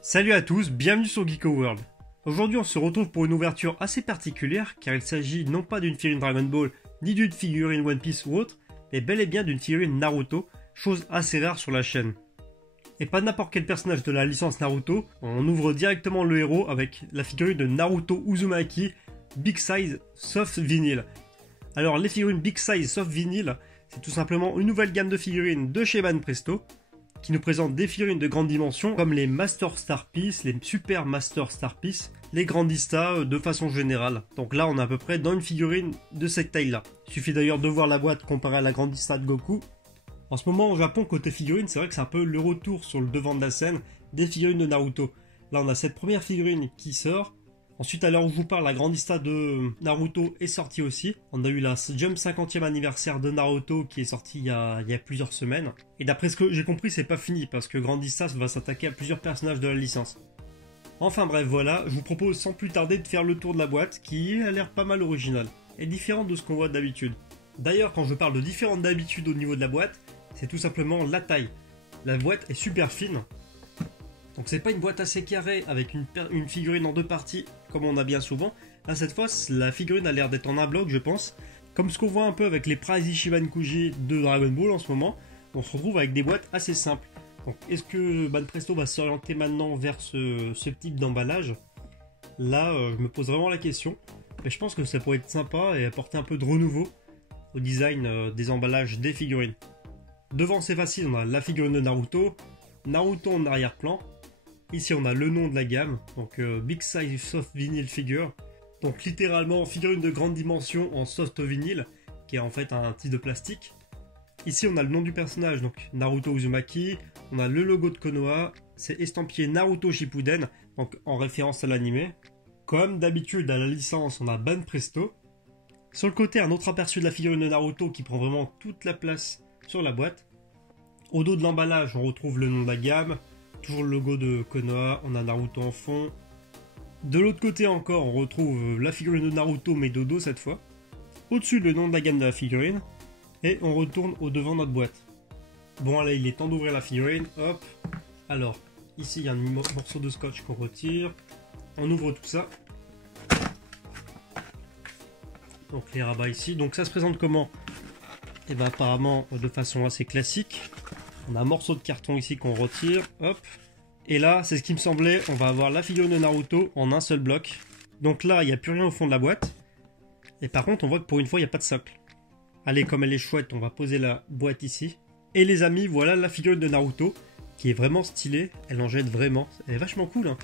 Salut à tous, bienvenue sur Geeko World. Aujourd'hui on se retrouve pour une ouverture assez particulière car il s'agit non pas d'une figurine Dragon Ball ni d'une figurine One Piece ou autre, mais bel et bien d'une figurine Naruto, chose assez rare sur la chaîne. Et pas n'importe quel personnage de la licence Naruto, on ouvre directement le héros avec la figurine de Naruto Uzumaki Big Size Soft Vinyl. Alors les figurines Big Size Soft Vinyl, c'est tout simplement une nouvelle gamme de figurines de chez Ban Presto, qui nous présente des figurines de grande dimension comme les Master Star Piece, les Super Master Star Piece, les Grandista de façon générale. Donc là on est à peu près dans une figurine de cette taille là. Il suffit d'ailleurs de voir la boîte comparée à la Grandista de Goku. En ce moment au Japon côté figurine, c'est vrai que c'est un peu le retour sur le devant de la scène des figurines de Naruto. Là on a cette première figurine qui sort. Ensuite, à l'heure où je vous parle, la Grandista de Naruto est sortie aussi. On a eu la Jump 50e anniversaire de Naruto qui est sortie il y a plusieurs semaines. Et d'après ce que j'ai compris, c'est pas fini parce que Grandista va s'attaquer à plusieurs personnages de la licence. Enfin bref, voilà, je vous propose sans plus tarder de faire le tour de la boîte qui a l'air pas mal originale et différente de ce qu'on voit d'habitude. D'ailleurs, quand je parle de différente d'habitude au niveau de la boîte, c'est tout simplement la taille. La boîte est super fine. Donc c'est pas une boîte assez carrée avec une figurine en deux parties comme on a bien souvent. Là cette fois la figurine a l'air d'être en un bloc je pense. Comme ce qu'on voit un peu avec les Prize Shibankuji de Dragon Ball en ce moment. On se retrouve avec des boîtes assez simples. Donc est-ce que Ban Presto va s'orienter maintenant vers ce type d'emballage? Là je me pose vraiment la question. Mais je pense que ça pourrait être sympa et apporter un peu de renouveau au design des emballages des figurines. Devant c'est facile, on a la figurine de Naruto. Naruto en arrière-plan. Ici on a le nom de la gamme, donc Big Size Soft Vinyl Figure. Donc littéralement figurine de grande dimension en soft vinyl, qui est en fait un type de plastique. Ici on a le nom du personnage, donc Naruto Uzumaki. On a le logo de Konoha, c'est estampillé Naruto Shippuden, donc en référence à l'anime. Comme d'habitude à la licence on a Ban Presto. Sur le côté un autre aperçu de la figurine de Naruto qui prend vraiment toute la place sur la boîte. Au dos de l'emballage on retrouve le nom de la gamme. Toujours le logo de Konoha, on a Naruto en fond. De l'autre côté encore, on retrouve la figurine de Naruto mais de dos cette fois. Au-dessus, le nom de la gamme de la figurine. Et on retourne au devant de notre boîte. Bon, allez, il est temps d'ouvrir la figurine. Hop. Alors, ici, il y a un morceau de scotch qu'on retire. On ouvre tout ça. Donc, les rabats ici. Donc, ça se présente comment? Et bien, apparemment, de façon assez classique. On a un morceau de carton ici qu'on retire, hop. Et là, c'est ce qui me semblait, on va avoir la figurine de Naruto en un seul bloc. Donc là, il n'y a plus rien au fond de la boîte. Et par contre, on voit que pour une fois, il n'y a pas de socle. Allez, comme elle est chouette, on va poser la boîte ici. Et les amis, voilà la figurine de Naruto, qui est vraiment stylée. Elle en jette vraiment. Elle est vachement cool, hein.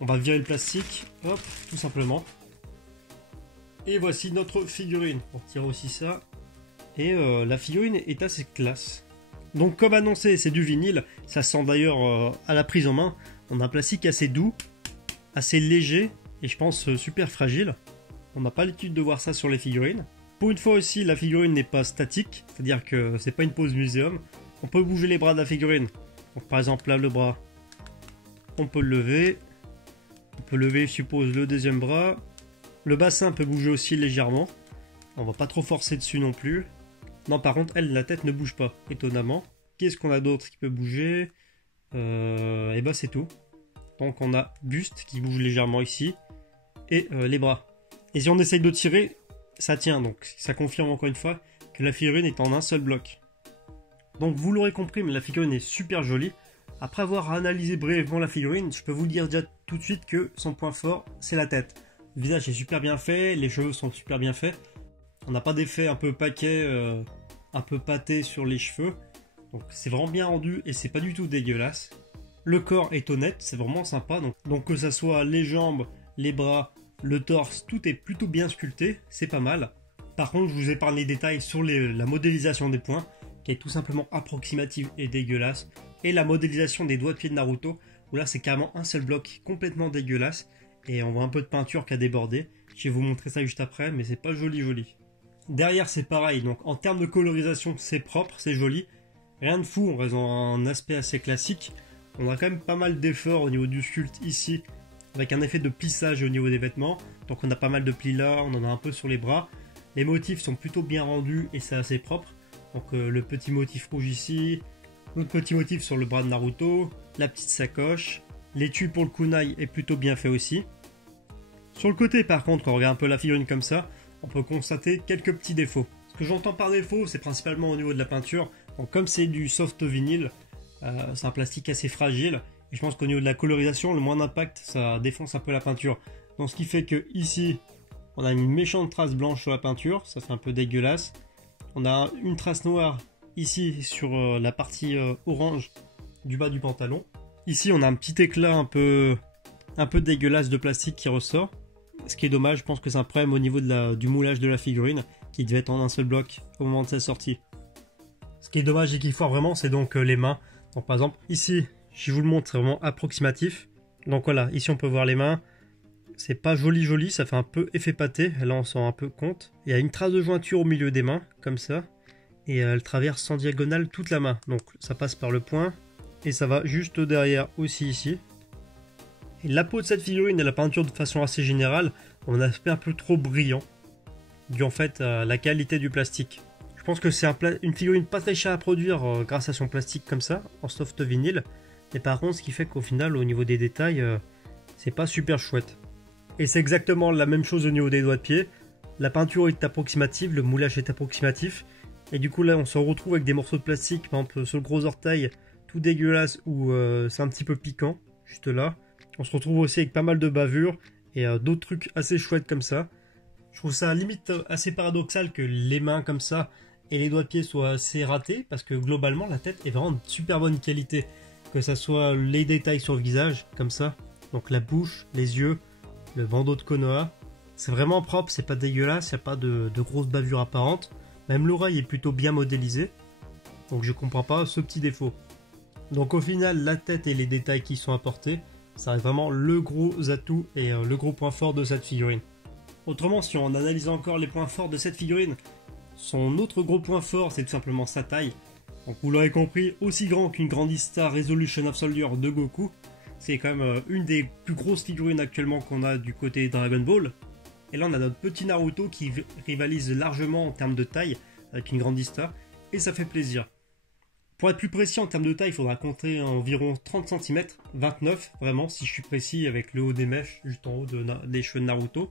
On va virer le plastique, hop, tout simplement. Et voici notre figurine. On retire aussi ça. Et la figurine est assez classe. Donc comme annoncé, c'est du vinyle, ça sent d'ailleurs à la prise en main. On a un plastique assez doux, assez léger et je pense super fragile. On n'a pas l'habitude de voir ça sur les figurines. Pour une fois aussi, la figurine n'est pas statique, c'est-à-dire que c'est pas une pose muséum. On peut bouger les bras de la figurine. Donc par exemple là le bras, on peut le lever. On peut lever, je suppose, le deuxième bras. Le bassin peut bouger aussi légèrement. On va pas trop forcer dessus non plus. Non, par contre, elle, la tête ne bouge pas, étonnamment. Qu'est-ce qu'on a d'autre qui peut bouger? Et bah, c'est tout. Donc, on a buste qui bouge légèrement ici. Et les bras. Et si on essaye de tirer, ça tient. Donc, ça confirme encore une fois que la figurine est en un seul bloc. Donc, vous l'aurez compris, mais la figurine est super jolie. Après avoir analysé brièvement la figurine, je peux vous dire déjà tout de suite que son point fort, c'est la tête. Le visage est super bien fait, les cheveux sont super bien faits. On n'a pas d'effet un peu paquet, un peu pâté sur les cheveux. Donc c'est vraiment bien rendu et c'est pas du tout dégueulasse. Le corps est honnête, c'est vraiment sympa. Donc que ça soit les jambes, les bras, le torse, tout est plutôt bien sculpté, c'est pas mal. Par contre, je vous épargne les détails sur la modélisation des poings, qui est tout simplement approximative et dégueulasse. Et la modélisation des doigts de pied de Naruto, où là c'est carrément un seul bloc complètement dégueulasse. Et on voit un peu de peinture qui a débordé. Je vais vous montrer ça juste après, mais c'est pas joli joli. Derrière c'est pareil, donc en termes de colorisation c'est propre, c'est joli. Rien de fou, on reste dans un aspect assez classique. On a quand même pas mal d'efforts au niveau du sculpte ici, avec un effet de plissage au niveau des vêtements. Donc on a pas mal de plis là, on en a un peu sur les bras. Les motifs sont plutôt bien rendus et c'est assez propre. Donc le petit motif rouge ici, l'autre petit motif sur le bras de Naruto, la petite sacoche, L'étui pour le kunai est plutôt bien fait aussi. Sur le côté par contre, quand on regarde un peu la figurine comme ça, on peut constater quelques petits défauts. Ce que j'entends par défaut, c'est principalement au niveau de la peinture. Donc comme c'est du soft vinyle, c'est un plastique assez fragile. Et je pense qu'au niveau de la colorisation, le moins d'impact, ça défonce un peu la peinture. Donc ce qui fait que ici, on a une méchante trace blanche sur la peinture, ça fait un peu dégueulasse. On a une trace noire ici sur la partie orange du bas du pantalon. Ici on a un petit éclat un peu dégueulasse de plastique qui ressort. Ce qui est dommage, je pense que c'est un problème au niveau du moulage de la figurine qui devait être en un seul bloc au moment de sa sortie. Ce qui est dommage et qu'il faut vraiment, c'est donc les mains. Donc par exemple ici, je vous le montre, c'est vraiment approximatif. Donc voilà, ici on peut voir les mains. C'est pas joli, ça fait un peu effet pâté. Là on s'en rend un peu compte. Il y a une trace de jointure au milieu des mains, comme ça. Et elle traverse en diagonale toute la main. Donc ça passe par le poing. Et ça va juste derrière aussi ici. Et la peau de cette figurine et la peinture de façon assez générale ont un aspect un peu trop brillant, dû en fait à la qualité du plastique. Je pense que c'est une figurine pas très chère à produire grâce à son plastique comme ça, en soft vinyle. Mais par contre, ce qui fait qu'au final, au niveau des détails, c'est pas super chouette. Et c'est exactement la même chose au niveau des doigts de pied. La peinture est approximative, le moulage est approximatif. Et du coup là, on se retrouve avec des morceaux de plastique, par exemple sur le gros orteil, tout dégueulasse, ou c'est un petit peu piquant, juste là. On se retrouve aussi avec pas mal de bavures et d'autres trucs assez chouettes comme ça. Je trouve ça limite assez paradoxal que les mains comme ça et les doigts de pied soient assez ratés, parce que globalement la tête est vraiment de super bonne qualité. Que ça soit les détails sur le visage, comme ça, donc la bouche, les yeux, le bandeau de Konoha. C'est vraiment propre, c'est pas dégueulasse, il n'y a pas de grosses bavures apparentes. Même l'oreille est plutôt bien modélisée. Donc je comprends pas ce petit défaut. Donc au final, la tête et les détails qui sont apportés, ça reste vraiment le gros atout et le gros point fort de cette figurine. Autrement, si on analyse encore les points forts de cette figurine, son autre gros point fort, c'est tout simplement sa taille. Donc vous l'aurez compris, aussi grand qu'une Grandista Resolution of Soldier de Goku. C'est quand même une des plus grosses figurines actuellement qu'on a du côté Dragon Ball. Et là on a notre petit Naruto qui rivalise largement en termes de taille avec une Grandista. Et ça fait plaisir. Pour être plus précis en termes de taille, il faudra compter environ 30 cm, 29 vraiment si je suis précis, avec le haut des mèches juste en haut des cheveux de Naruto.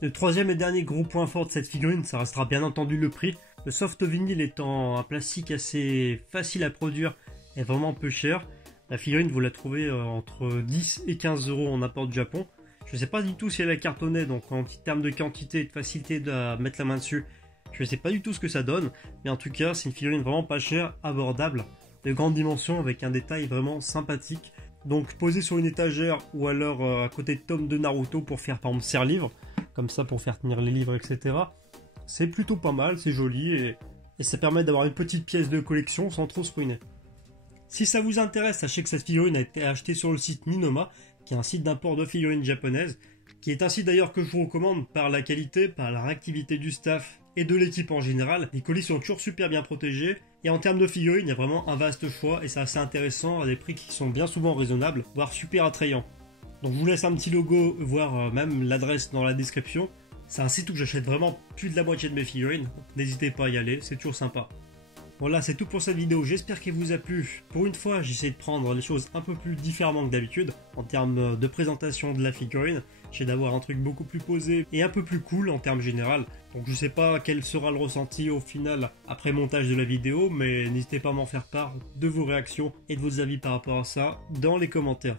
Le troisième et dernier gros point fort de cette figurine, ça restera bien entendu le prix. Le soft vinyle étant un plastique assez facile à produire et vraiment peu cher. La figurine, vous la trouvez entre 10 et 15 € en import du Japon. Je ne sais pas du tout si elle est cartonnée, donc en termes de quantité et de facilité de mettre la main dessus, je ne sais pas du tout ce que ça donne. Mais en tout cas, c'est une figurine vraiment pas chère, abordable, de grande dimension, avec un détail vraiment sympathique. Donc posée sur une étagère ou alors à côté de tomes de Naruto pour faire par exemple serre-livres, comme ça pour faire tenir les livres, etc. C'est plutôt pas mal, c'est joli et ça permet d'avoir une petite pièce de collection sans trop se ruiner. Si ça vous intéresse, sachez que cette figurine a été achetée sur le site Ninoma, qui est un site d'import de figurines japonaises, qui est un site d'ailleurs que je vous recommande par la qualité, par la réactivité du staff et de l'équipe en général. Les colis sont toujours super bien protégés, et en termes de figurines, il y a vraiment un vaste choix, et c'est assez intéressant, à des prix qui sont bien souvent raisonnables, voire super attrayants. Donc je vous laisse un petit logo, voire même l'adresse dans la description. C'est un site où j'achète vraiment plus de la moitié de mes figurines, n'hésitez pas à y aller, c'est toujours sympa. Voilà, c'est tout pour cette vidéo, j'espère qu'elle vous a plu. Pour une fois, j'essaie de prendre les choses un peu plus différemment que d'habitude, en termes de présentation de la figurine. J'essaie d'avoir un truc beaucoup plus posé et un peu plus cool en termes général. Donc je sais pas quel sera le ressenti au final après montage de la vidéo, mais n'hésitez pas à m'en faire part de vos réactions et de vos avis par rapport à ça dans les commentaires.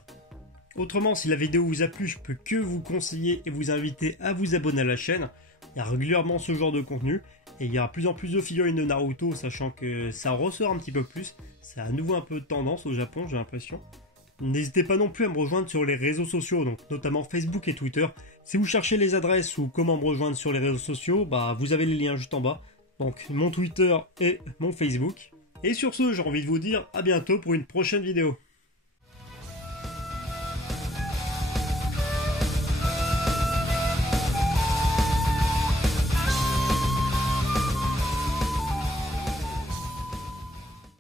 Autrement, si la vidéo vous a plu, je peux que vous conseiller et vous inviter à vous abonner à la chaîne. Il y a régulièrement ce genre de contenu et il y a de plus en plus de figurines de Naruto, sachant que ça ressort un petit peu plus. C'est à nouveau un peu de tendance au Japon, j'ai l'impression. N'hésitez pas non plus à me rejoindre sur les réseaux sociaux, donc notamment Facebook et Twitter. Si vous cherchez les adresses ou comment me rejoindre sur les réseaux sociaux, vous avez les liens juste en bas. Donc mon Twitter et mon Facebook. Et sur ce, j'ai envie de vous dire à bientôt pour une prochaine vidéo.